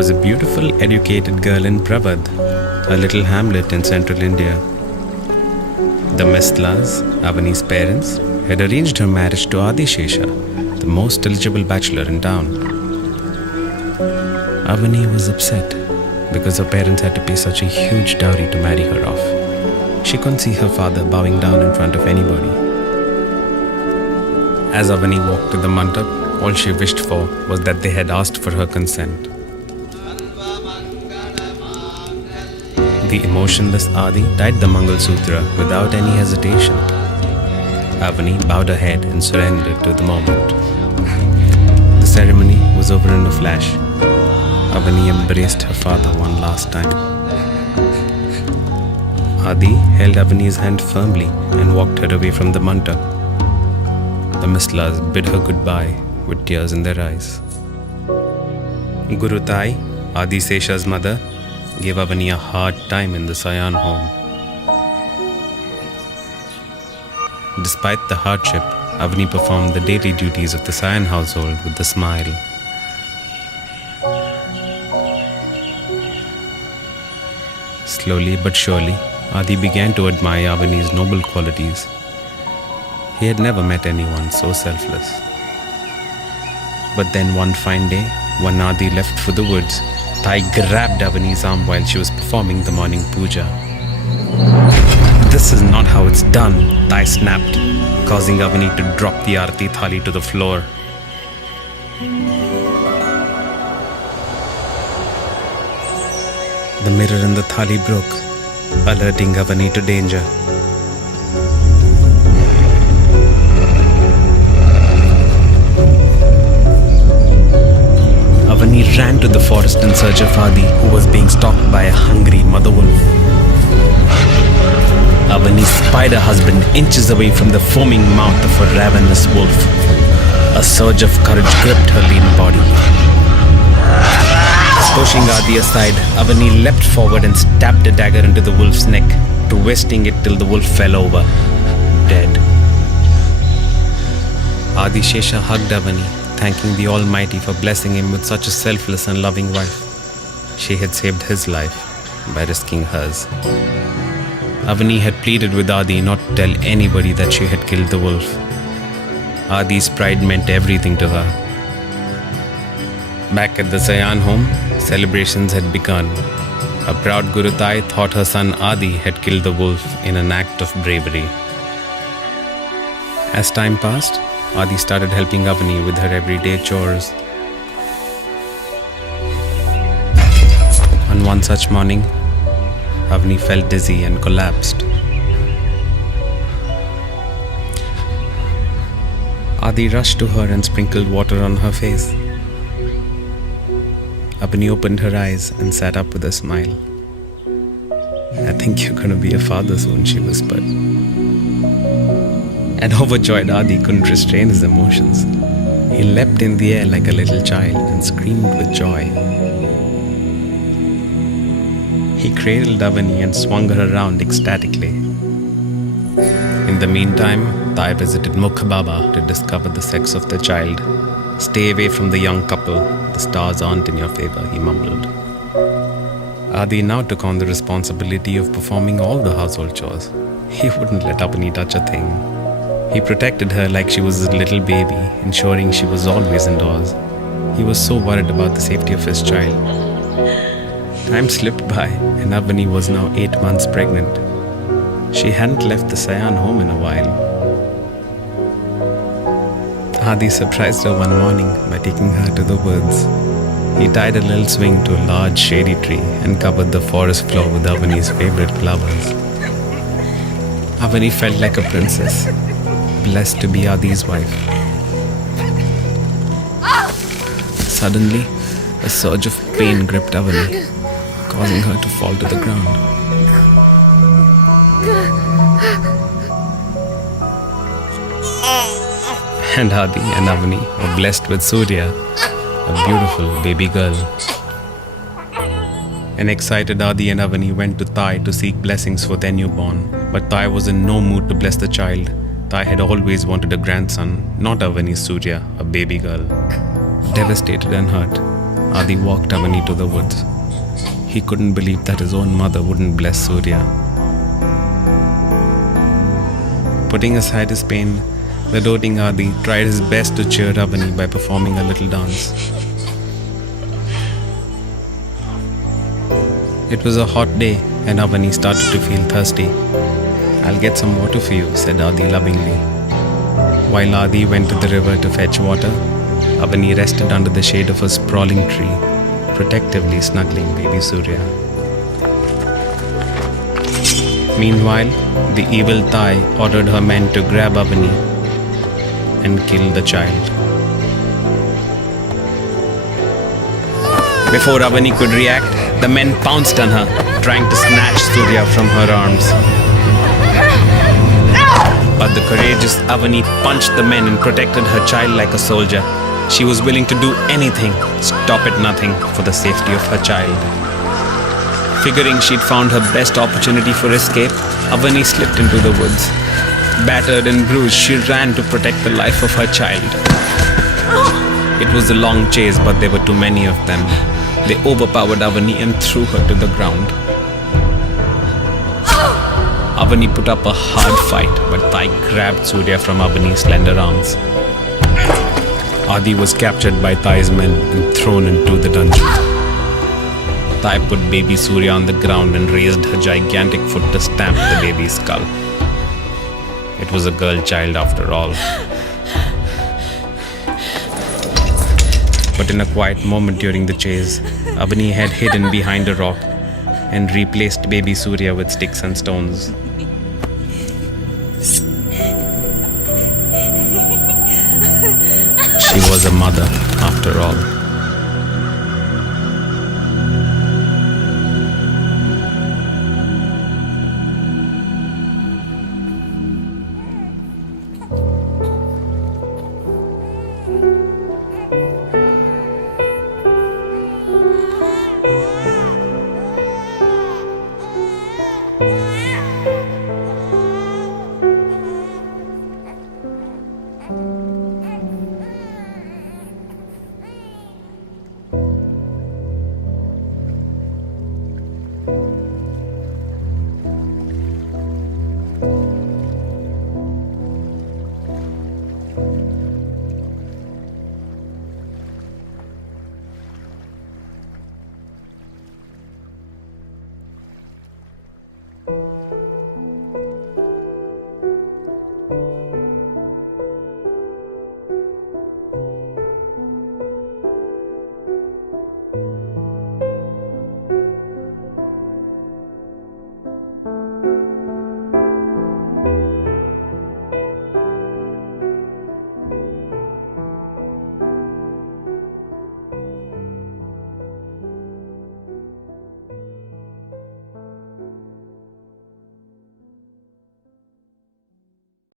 was a beautiful, educated girl in Pravod, a little hamlet in central India. The Mistlas, Avani's parents, had arranged her marriage to Adi Shesha, the most eligible bachelor in town. Avani was upset because her parents had to pay such a huge dowry to marry her off. She couldn't see her father bowing down in front of anybody. As Avani walked to the mandap, all she wished for was that they had asked for her consent. The emotionless Adi tied the Mangal Sutra without any hesitation. Avani bowed her head and surrendered to the moment. The ceremony was over in a flash. Avani embraced her father one last time. Adi held Avani's hand firmly and walked her away from the mandap. The Mistlas bid her goodbye with tears in their eyes. Guru Tai, Adi Shesha's mother, gave Avani a hard time in the Sayan home. Despite the hardship, Avani performed the daily duties of the Sayan household with a smile. Slowly but surely, Adi began to admire Avani's noble qualities. He had never met anyone so selfless. But then one fine day, when Adi left for the woods, Tai grabbed Avani's arm while she was performing the morning puja. "This is not how it's done," Tai snapped, causing Avani to drop the Aarti thali to the floor. The mirror in the thali broke, alerting Avani to danger. Avani ran to the forest in search of Adi, who was being stalked by a hungry mother wolf. Avani spied her husband inches away from the foaming mouth of a ravenous wolf. A surge of courage gripped her lean body. Pushing Adi aside, Avani leapt forward and stabbed a dagger into the wolf's neck, twisting it till the wolf fell over, dead. Adi Shesha hugged Avani, thanking the Almighty for blessing him with such a selfless and loving wife. She had saved his life by risking hers. Avani had pleaded with Adi not to tell anybody that she had killed the wolf. Adi's pride meant everything to her. Back at the Sayan home, celebrations had begun. A proud Guru Tai thought her son Adi had killed the wolf in an act of bravery. As time passed, Adi started helping Avani with her everyday chores. On one such morning, Avani felt dizzy and collapsed. Adi rushed to her and sprinkled water on her face. Avani opened her eyes and sat up with a smile. "I think you're going to be a father soon," she whispered. An overjoyed Adi couldn't restrain his emotions. He leapt in the air like a little child and screamed with joy. He cradled Avani and swung her around ecstatically. In the meantime, Tai visited Mukh Baba to discover the sex of the child. "Stay away from the young couple. The stars aren't in your favor," he mumbled. Adi now took on the responsibility of performing all the household chores. He wouldn't let Avani touch a thing. He protected her like she was a little baby, ensuring she was always indoors. He was so worried about the safety of his child. Time slipped by and Avani was now 8 months pregnant. She hadn't left the Sayan home in a while. Adi surprised her one morning by taking her to the woods. He tied a little swing to a large shady tree and covered the forest floor with Avani's favorite flowers. Avani felt like a princess, blessed to be Adi's wife. Suddenly, a surge of pain gripped Avani, causing her to fall to the ground. And Adi and Avani were blessed with Surya, a beautiful baby girl. An excited Adi and Avani went to Tai to seek blessings for their newborn, but Tai was in no mood to bless the child. Tai had always wanted a grandson, not Avani's Surya, a baby girl. Devastated and hurt, Adi walked Avani to the woods. He couldn't believe that his own mother wouldn't bless Surya. Putting aside his pain, the doting Adi tried his best to cheer Avani by performing a little dance. It was a hot day and Avani started to feel thirsty. "I'll get some water for you," said Adi lovingly. While Adi went to the river to fetch water, Avani rested under the shade of a sprawling tree, protectively snuggling baby Surya. Meanwhile, the evil Thai ordered her men to grab Avani and kill the child. Before Avani could react, the men pounced on her, trying to snatch Surya from her arms. But the courageous Avani punched the men and protected her child like a soldier. She was willing to do anything, stop at nothing, for the safety of her child. Figuring she'd found her best opportunity for escape, Avani slipped into the woods. Battered and bruised, she ran to protect the life of her child. It was a long chase, but there were too many of them. They overpowered Avani and threw her to the ground. Avani put up a hard fight, but Thai grabbed Surya from Avani's slender arms. Adi was captured by Thai's men and thrown into the dungeon. Thai put baby Surya on the ground and raised her gigantic foot to stamp the baby's skull. It was a girl child after all. But in a quiet moment during the chase, Avani had hidden behind a rock and replaced baby Surya with sticks and stones. She was a mother after all.